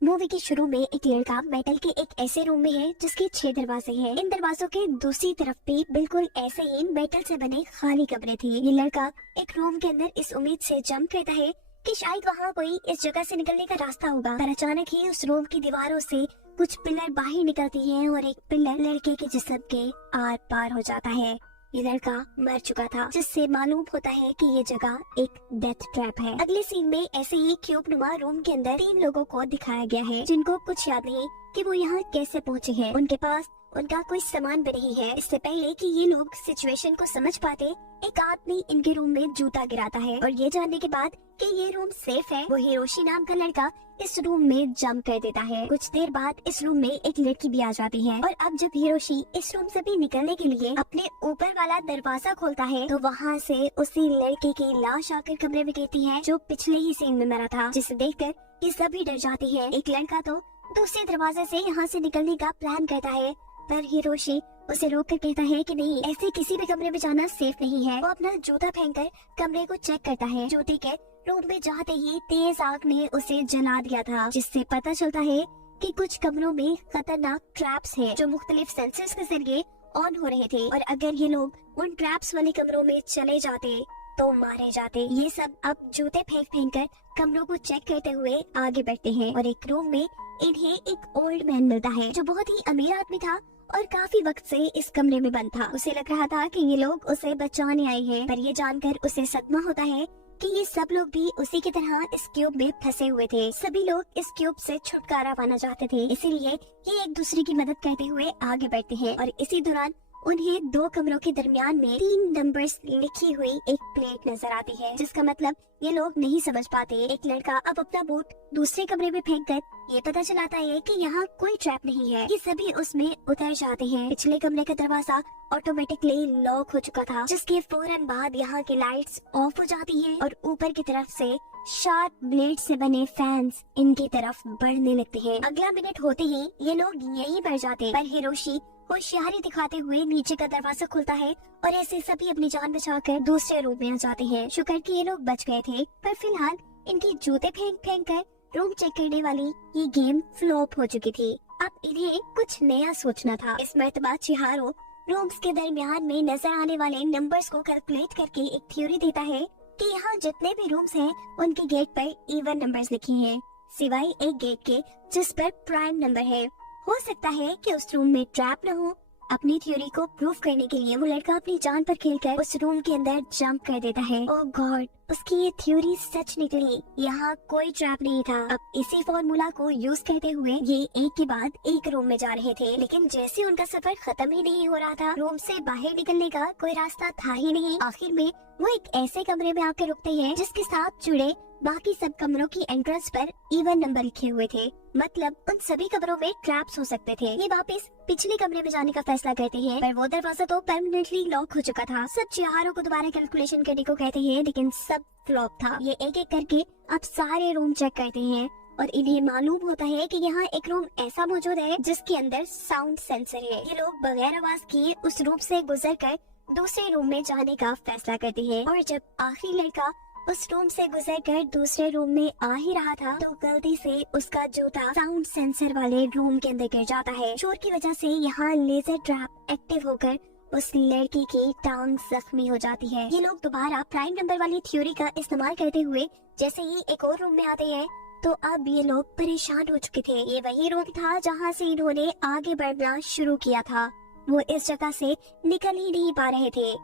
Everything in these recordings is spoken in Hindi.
मूवी के शुरू में एक लड़का मेटल के एक ऐसे रूम में है जिसके 6 दरवाजे हैं। इन दरवाजों के दूसरी तरफ भी बिल्कुल ऐसे ही मेटल से बने खाली कमरे थे। ये लड़का एक रूम के अंदर इस उम्मीद से जंप करता है कि शायद वहाँ कोई इस जगह से निकलने का रास्ता होगा, पर अचानक ही उस रूम की दीवारों से कुछ पिलर बाहर निकलती हैं और एक पिलर लड़के के जिस्म के आर पार हो जाता है। ये लड़का मर चुका था, जिससे मालूम होता है कि ये जगह एक डेथ ट्रैप है। अगले सीन में ऐसे ही क्यूब नुमा रूम के अंदर 3 लोगों को दिखाया गया है जिनको कुछ याद नहीं कि वो यहाँ कैसे पहुँचे हैं। उनके पास उनका कोई सामान भी नहीं है। इससे पहले कि ये लोग सिचुएशन को समझ पाते, एक आदमी इनके रूम में जूता गिराता है और ये जानने के बाद कि ये रूम सेफ है, वो हिरोशी नाम का लड़का इस रूम में जंप कर देता है। कुछ देर बाद इस रूम में एक लड़की भी आ जाती है और अब जब हिरोशी इस रूम से भी निकलने के लिए अपने ऊपर वाला दरवाजा खोलता है तो वहाँ से उसी लड़के की लाश आकर कमरे में गिरती है जो पिछले ही सीन में मरा था, जिसे देखकर ये सभी डर जाती है। एक लड़का तो दूसरे दरवाजे से यहाँ से निकलने का प्लान करता है, पर हिरोशी उसे रोक कर कहता है कि नहीं, ऐसे किसी भी कमरे में जाना सेफ नहीं है। वो अपना जूता फेंककर कमरे को चेक करता है। जूते के रूम में जाते ही तेज आग ने उसे जला दिया था, जिससे पता चलता है कि कुछ कमरों में खतरनाक ट्रैप्स हैं जो मुख्तलिफ सेंसर्स के जरिए ऑन हो रहे थे और अगर ये लोग उन ट्रैप्स वाले कमरों में चले जाते तो मारे जाते। ये सब अब जूते फेंक फेंक कर कमरों को चेक करते हुए आगे बढ़ते हैं और एक रूम में इन्हें एक ओल्ड मैन मिलता है जो बहुत ही अमीर आदमी था और काफी वक्त से इस कमरे में बंद था। उसे लग रहा था कि ये लोग उसे बचाने आए हैं, पर ये जानकर उसे सदमा होता है कि ये सब लोग भी उसी की तरह इस क्यूब में फंसे हुए थे। सभी लोग इस क्यूब से छुटकारा पाना चाहते थे, इसीलिए ये एक दूसरे की मदद करते हुए आगे बढ़ते हैं और इसी दौरान उन्हें 2 कमरों के दरमियान में 3 नंबर्स लिखी हुई एक प्लेट नजर आती है, जिसका मतलब ये लोग नहीं समझ पाते। एक लड़का अब अपना बूट दूसरे कमरे में फेंककर ये पता चलाता है कि यहाँ कोई ट्रैप नहीं है। ये सभी उसमें उतर जाते हैं। पिछले कमरे का दरवाजा ऑटोमेटिकली लॉक हो चुका था, जिसके फौरन बाद यहाँ की लाइट्स ऑफ हो जाती हैं और ऊपर की तरफ से शार्प ब्लेड से बने फैंस इनकी तरफ बढ़ने लगते हैं। अगला मिनट होते ही ये लोग यहीं बढ़ जाते, पर हिरोशी होशियारी दिखाते हुए नीचे का दरवाजा खुलता है और ऐसे सभी अपनी जान बचाकर दूसरे रूम में आ जाते हैं। शुक्र कि ये लोग बच गए थे, पर फिलहाल इनके जूते फेंक फेंक कर रूम चेक करने वाली ये गेम फ्लॉप हो चुकी थी। अब इन्हें कुछ नया सोचना था। इस मर्तबा चिहारो रूम्स के दरमियान में नजर आने वाले नंबर्स को कैलकुलेट करके एक थ्योरी देता है कि यहाँ जितने भी रूम्स हैं उनके गेट पर इवन नंबर्स लिखे हैं, सिवाय एक गेट के जिस पर प्राइम नंबर है। हो सकता है कि उस रूम में ट्रैप न हो। अपनी थ्योरी को प्रूफ करने के लिए वो लड़का अपनी जान पर खेलकर उस रूम के अंदर जंप कर देता है। ओह गॉड, उसकी ये थ्योरी सच निकली। यहाँ कोई ट्रैप नहीं था। अब इसी फॉर्मूला को यूज करते हुए ये एक के बाद एक रूम में जा रहे थे, लेकिन जैसे उनका सफर खत्म ही नहीं हो रहा था, रूम से बाहर निकलने का कोई रास्ता था ही नहीं। आखिर में वो एक ऐसे कमरे में आकर रुकते हैं जिसके साथ जुड़े बाकी सब कमरों की एंट्रेंस पर इवन नंबर लिखे हुए थे, मतलब उन सभी कमरों में ट्रैप्स हो सकते थे। ये वापस पिछले कमरे में जाने का फैसला करते हैं, पर वो दरवाजा तो परमानेंटली लॉक हो चुका था। सब चिहारों को दोबारा कैलकुलेशन करने को कहते हैं, लेकिन सब फ्लॉप था। ये एक एक करके अब सारे रूम चेक करते हैं और इन्हें मालूम होता है कि यहाँ एक रूम ऐसा मौजूद है जिसके अंदर साउंड सेंसर है। ये लोग बगैर आवाज किए उस रूम से गुजरकर दूसरे रूम में जाने का फैसला करते हैं और जब आखिरी लड़का उस रूम से गुजरकर दूसरे रूम में आ ही रहा था तो गलती से उसका जूता साउंड सेंसर वाले रूम के अंदर गिर जाता है। शोर की वजह से यहाँ लेजर ट्रैप एक्टिव होकर उस लड़की की टांग जख्मी हो जाती है। ये लोग दोबारा प्राइम नंबर वाली थ्योरी का इस्तेमाल करते हुए जैसे ही एक और रूम में आते हैं तो अब ये लोग परेशान हो चुके थे। ये वही रूम था जहाँ से इन्होंने आगे बढ़ना शुरू किया था। वो इस जगह से निकल ही नहीं पा रहे थे।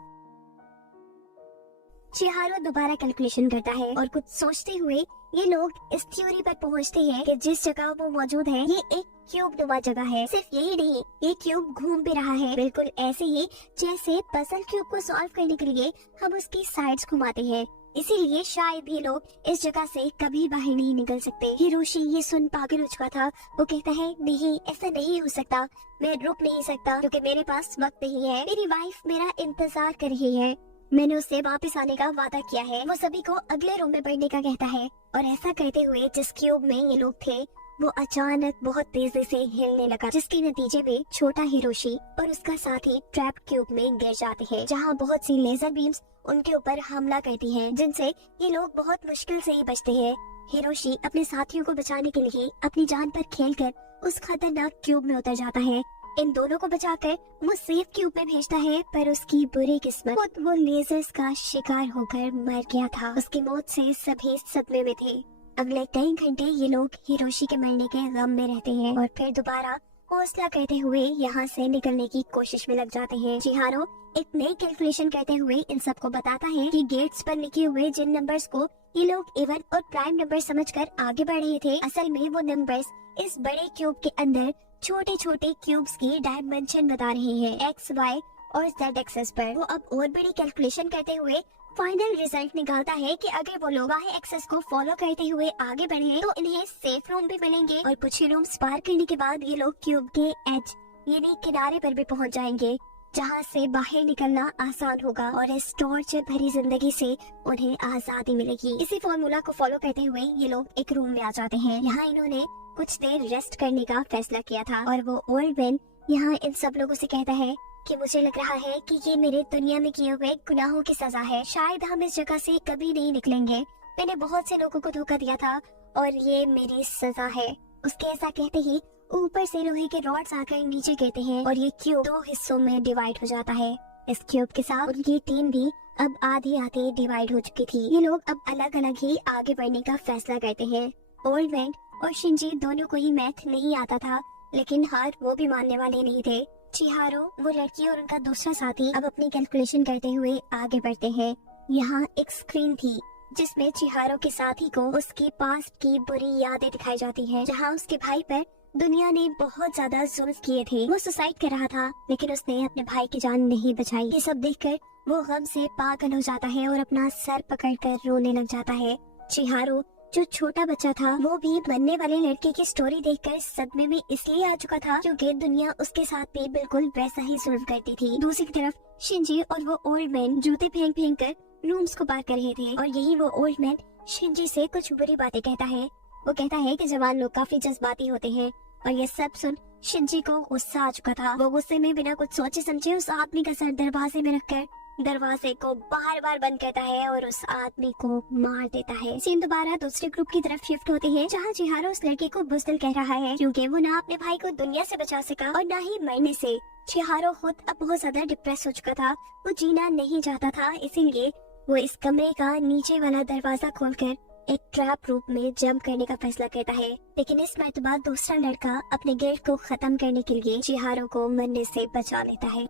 चिहारो दोबारा कैलकुलेशन करता है और कुछ सोचते हुए ये लोग इस थ्योरी पर पहुंचते हैं कि जिस जगह वो मौजूद है ये एक क्यूब नुमा जगह है। सिर्फ यही नहीं, ये क्यूब घूम भी रहा है, बिल्कुल ऐसे ही जैसे पजल क्यूब को सॉल्व करने के लिए हम उसकी साइड्स घुमाते हैं। इसीलिए शायद ये लोग इस जगह से कभी बाहर नहीं निकल सकते। हिरोशी ये सुन पागल हो चुका था। वो कहता है नहीं, ऐसा नहीं हो सकता, मैं रुक नहीं सकता क्योंकि मेरे पास वक्त नहीं है। मेरी वाइफ मेरा इंतजार कर रही है, मैंने उससे वापस आने का वादा किया है। वो सभी को अगले रूम में बढ़ने का कहता है और ऐसा करते हुए जिस क्यूब में ये लोग थे वो अचानक बहुत तेजी से हिलने लगा, जिसके नतीजे में छोटा हिरोशी और उसका साथी ट्रैप क्यूब में गिर जाते हैं, जहां बहुत सी लेजर बीम्स उनके ऊपर हमला करती हैं, जिनसे ये लोग बहुत मुश्किल से ही बचते हैं। हिरोशी अपने साथियों को बचाने के लिए अपनी जान पर खेलकर उस खतरनाक क्यूब में उतर जाता है। इन दोनों को बचाकर वो सेफ क्यूब में भेजता है, पर उसकी बुरी किस्मत खुद वो लेजर्स का शिकार होकर मर गया था। उसकी मौत से सभी सदमे में थे। अगले कई घंटे ये लोग हिरोशी के मरने के गम में रहते हैं और फिर दोबारा हौसला करते हुए यहाँ से निकलने की कोशिश में लग जाते हैं। चिहारो एक नई कैलकुलेशन करते हुए इन सबको बताता है कि गेट्स पर लिखे हुए जिन नंबर्स को ये लोग इवन और प्राइम नंबर समझकर आगे बढ़ रहे थे, असल में वो नंबर्स इस बड़े क्यूब के अंदर छोटे छोटे क्यूब्स की डायमेंशन बता रहे हैं, एक्स, वाई और जेड एक्सेस पर। वो अब और बड़ी कैलकुलेशन करते हुए फाइनल रिजल्ट निकालता है कि अगर वो लोग वाई एक्सेस को फॉलो करते हुए आगे बढ़े तो इन्हें सेफ रूम भी मिलेंगे और कुछ ही रूम्स पार करने के बाद ये लोग क्यूब के एज यानी किनारे पर भी पहुंच जाएंगे, जहां से बाहर निकलना आसान होगा और इस टॉर्चर भरी जिंदगी से उन्हें आजादी मिलेगी। इसी फॉर्मूला को फॉलो करते हुए ये लोग एक रूम में आ जाते हैं। यहाँ इन्होंने कुछ देर रेस्ट करने का फैसला किया था और वो ओल्ड मैन यहाँ इन सब लोगों से कहता है कि मुझे लग रहा है कि ये मेरे दुनिया में किए हुए गुनाहों की सजा है। शायद हम इस जगह से कभी नहीं निकलेंगे। मैंने बहुत से लोगों को धोखा दिया था और ये मेरी सजा है। उसके ऐसा कहते ही ऊपर से लोहे के रॉड्स आकर नीचे गिरते हैं और ये क्यूब दो हिस्सों में डिवाइड हो जाता है। इस क्यूब के साथ उनकी टीम भी अब आधी आधी डिवाइड हो चुकी थी। ये लोग अब अलग अलग ही आगे बढ़ने का फैसला करते हैं। ओल्ड मैन और शिंजी दोनों को ही मैथ नहीं आता था, लेकिन हार वो भी मानने वाले नहीं थे। चिहारो, वो लड़की और उनका दूसरा साथी अब अपनी कैलकुलेशन करते हुए आगे बढ़ते हैं। यहाँ एक स्क्रीन थी जिसमें चिहारो के साथी को उसके पास्ट की बुरी यादें दिखाई जाती है, जहाँ उसके भाई पर दुनिया ने बहुत ज्यादा जुल्म किए थे। वो सुसाइड कर रहा था लेकिन उसने अपने भाई की जान नहीं बचाई। ये सब देखकर वो गम से पागल हो जाता है और अपना सर पकड़कर रोने लग जाता है। चिहारो जो छोटा बच्चा था वो भी बनने वाले लड़के की स्टोरी देखकर सदमे में इसलिए आ चुका था क्योंकि दुनिया उसके साथ भी बिल्कुल वैसा ही जुल्म करती थी। दूसरी तरफ शिंजी और वो ओल्ड मैन जूते फेंक फेंक कर रूम्स को पार कर रहे थे और यही वो ओल्ड मैन शिंजी से कुछ बुरी बातें कहता है। वो कहता है कि जवान लोग काफी जज्बाती होते हैं और ये सब सुन शिंजी को गुस्सा आ चुका था। वो गुस्से में बिना कुछ सोचे समझे उस आदमी का सर दरवाजे में रखकर दरवाजे को बार बार बंद करता है और उस आदमी को मार देता है। सीन दोबारा दूसरे ग्रुप की तरफ शिफ्ट होती है, जहाँ चिहारो उस लड़के को बुज़दिल कह रहा है क्योंकि वो ना अपने भाई को दुनिया से बचा सका और ना ही मरने से। चिहारो खुद अब बहुत ज्यादा डिप्रेस हो चुका था। वो जीना नहीं चाहता था, इसीलिए वो इस कमरे का नीचे वाला दरवाजा खोलकर एक ट्रैप रूप में जंप करने का फैसला करता है। लेकिन इस मर्तबा दूसरा लड़का अपने गिल्ड को खत्म करने के लिए चिहारो को मरने से बचा लेता है।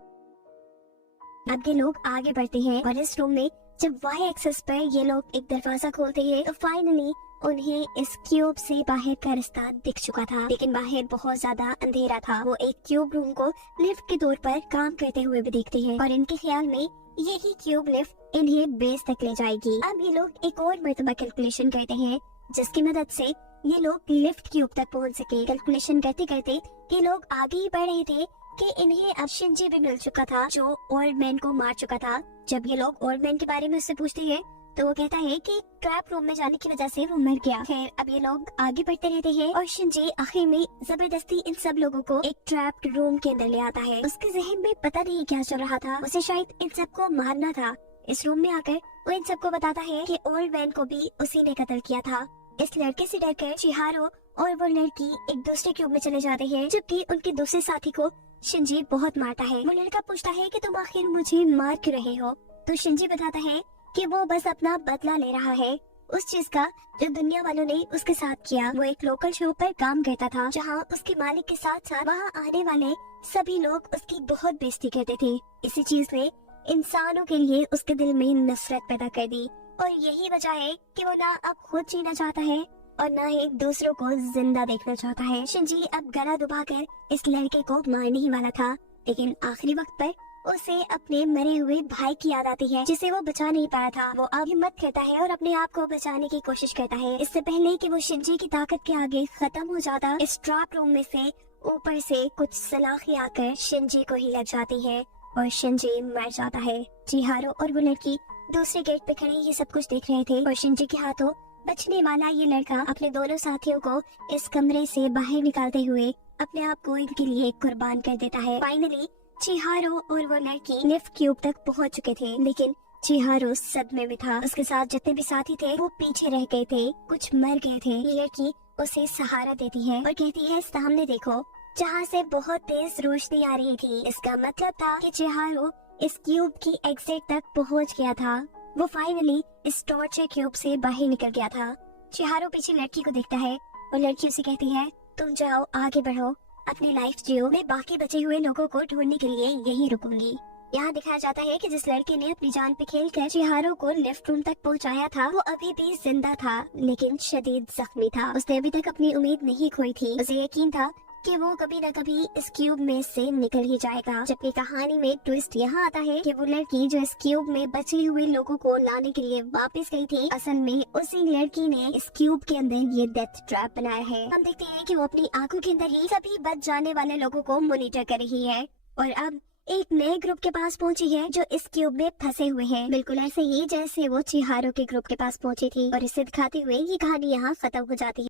अब ये लोग आगे बढ़ते हैं और इस रूम में जब वाई एक्सेस पर ये लोग एक दरवाजा खोलते हैं तो फाइनली उन्हें इस क्यूब से बाहर का रास्ता दिख चुका था, लेकिन बाहर बहुत ज्यादा अंधेरा था। वो एक क्यूब रूम को लिफ्ट के तौर पर काम करते हुए भी देखते हैं और इनके ख्याल में यही क्यूब लिफ्ट इन्हें बेस तक ले जाएगी। अब ये लोग एक और मर्तबा कैलकुलेशन करते हैं जिसकी मदद से ये लोग लिफ्ट क्यूब तक पहुंच सके। कैलकुलेशन करते करते ये लोग आगे ही बढ़ रहे थे कि इन्हें अब शिंजी भी मिल चुका था जो ओल्ड मैन को मार चुका था। जब ये लोग ओल्ड मैन के बारे में उससे पूछते हैं तो वो कहता है कि ट्रैप रूम में जाने की वजह से वो मर गया। खैर अब ये लोग आगे बढ़ते रहते हैं और शिंजी आखिर में जबरदस्ती इन सब लोगों को एक ट्रैप रूम के अंदर ले आता है। उसके जहन में पता नहीं क्या चल रहा था, उसे शायद इन सबको मारना था। इस रूम में आकर वो इन सबको बताता है कि ओल्ड मैन को भी उसी ने कत्ल किया था। इस लड़के से डरकर चिहारो और वो लड़की एक दूसरे क्यूब में चले जाते हैं, जबकि उनके दूसरे साथी को शिंजी बहुत मारता है। वो लड़का पूछता है कि तुम आखिर मुझे मार क्यों रहे हो, तो शिंजी बताता है कि वो बस अपना बदला ले रहा है उस चीज का जो दुनिया वालों ने उसके साथ किया। वो एक लोकल शो पर काम करता था जहाँ उसके मालिक के साथ साथ वहाँ आने वाले सभी लोग उसकी बहुत बेइज्जती करते थे। इसी चीज ने इंसानों के लिए उसके दिल में नफरत पैदा कर दी और यही वजह है कि वो ना अब खुद जीना चाहता है और ना ही दूसरों को जिंदा देखना चाहता है। शिंजी अब गला दबाकर इस लड़के को मारने ही वाला था, लेकिन आखिरी वक्त पर उसे अपने मरे हुए भाई की याद आती है जिसे वो बचा नहीं पाया था। वो अब हिम्मत करता है और अपने आप को बचाने की कोशिश करता है। इससे पहले कि वो शिंजी की ताकत के आगे खत्म हो जाता, इस ट्रैप रूम में से ऊपर से कुछ सलाखें आकर शिंजी को ही लग जाती है और शिंजी मर जाता है। चिहारो और वो लड़की दूसरे गेट पे खड़े ये सब कुछ देख रहे थे और शिंजी के हाथों बचने वाला ये लड़का अपने दोनों साथियों को इस कमरे से बाहर निकालते हुए अपने आप को इनके लिए कुर्बान कर देता है। फाइनली चिहारो और वो लड़की लिफ्ट क्यूब तक पहुंच चुके थे, लेकिन चिहारो सदमे में था। उसके साथ जितने भी साथी थे वो पीछे रह गए थे, कुछ मर गए थे। ये लड़की उसे सहारा देती है और कहती है सामने देखो, जहाँ से बहुत तेज रोशनी आ रही थी। इसका मतलब था कि चिहारो इस क्यूब की एग्जिट तक पहुँच गया था। वो फाइनली इस टॉर्चर क्यूब से बाहर निकल गया था। चिहारो पीछे लड़की को देखता है और लड़की उसे कहती है तुम जाओ, आगे बढ़ो, अपनी लाइफ जियो, मैं बाकी बचे हुए लोगों को ढूंढने के लिए यहीं रुकूंगी। यहाँ दिखाया जाता है कि जिस लड़के ने अपनी जान पे खेलकर चिहारो को लिफ्ट रूम तक पहुँचाया था वो अभी भी जिंदा था, लेकिन शदीद जख्मी था। उसने अभी तक अपनी उम्मीद नहीं खोई थी। उसे यकीन था कि वो कभी न कभी इस क्यूब में से निकल ही जाएगा। जबकि कहानी में ट्विस्ट यहाँ आता है कि वो लड़की जो इस क्यूब में बचे हुए लोगों को लाने के लिए वापस गई थी, असल में उसी लड़की ने इस क्यूब के अंदर ये डेथ ट्रैप बनाया है। हम देखते हैं कि वो अपनी आंखों के अंदर ही सभी बच जाने वाले लोगों को मॉनिटर कर रही है और अब एक नए ग्रुप के पास पहुंची है जो इस क्यूब में फंसे हुए हैं, बिल्कुल ऐसे ही जैसे वो चिहारो के ग्रुप के पास पहुंची थी। और इसे दिखाते हुए ये कहानी यहाँ खत्म हो जाती है।